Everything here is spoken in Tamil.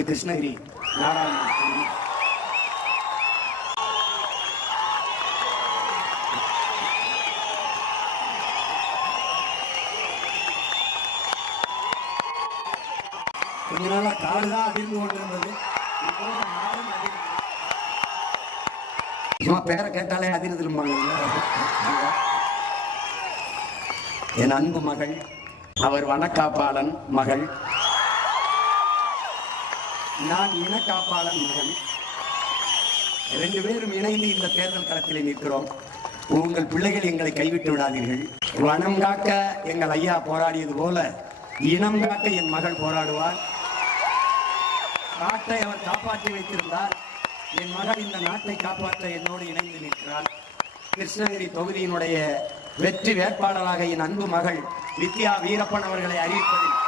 கிருஷ்ணகிரி நாடாளுமன்ற கொஞ்ச நாளா காடு தான் அதிர்ந்து கொண்டிருந்தது. சும்மா பேரை கேட்டாலே அதிர்ந்துருப்பாங்க என் அன்பு மகள் அவர் வனக்காப்பாளன் மகள் நான் இனக்காப்பாளன் மகன். ரெண்டு பேரும் இணைந்து இந்த தேர்தல் களத்தில் நிற்கிறோம். உங்கள் பிள்ளைகள் எங்களை கைவிட்டு விடாதீர்கள். வனம் காக்க எங்கள் ஐயா போராடியது போல இனம் காக்க என் மகள் போராடுவார் நாட்டை அவர் காப்பாற்றி வைத்திருந்தார். என் மகள் இந்த நாட்டை காப்பாற்ற என்னோடு இணைந்து நிற்கிறார் கிருஷ்ணகிரி தொகுதியினுடைய வெற்றி வேட்பாளராக என் அன்பு மகள் வித்யா வீரப்பன் அவர்களை அறிவிப்பதில்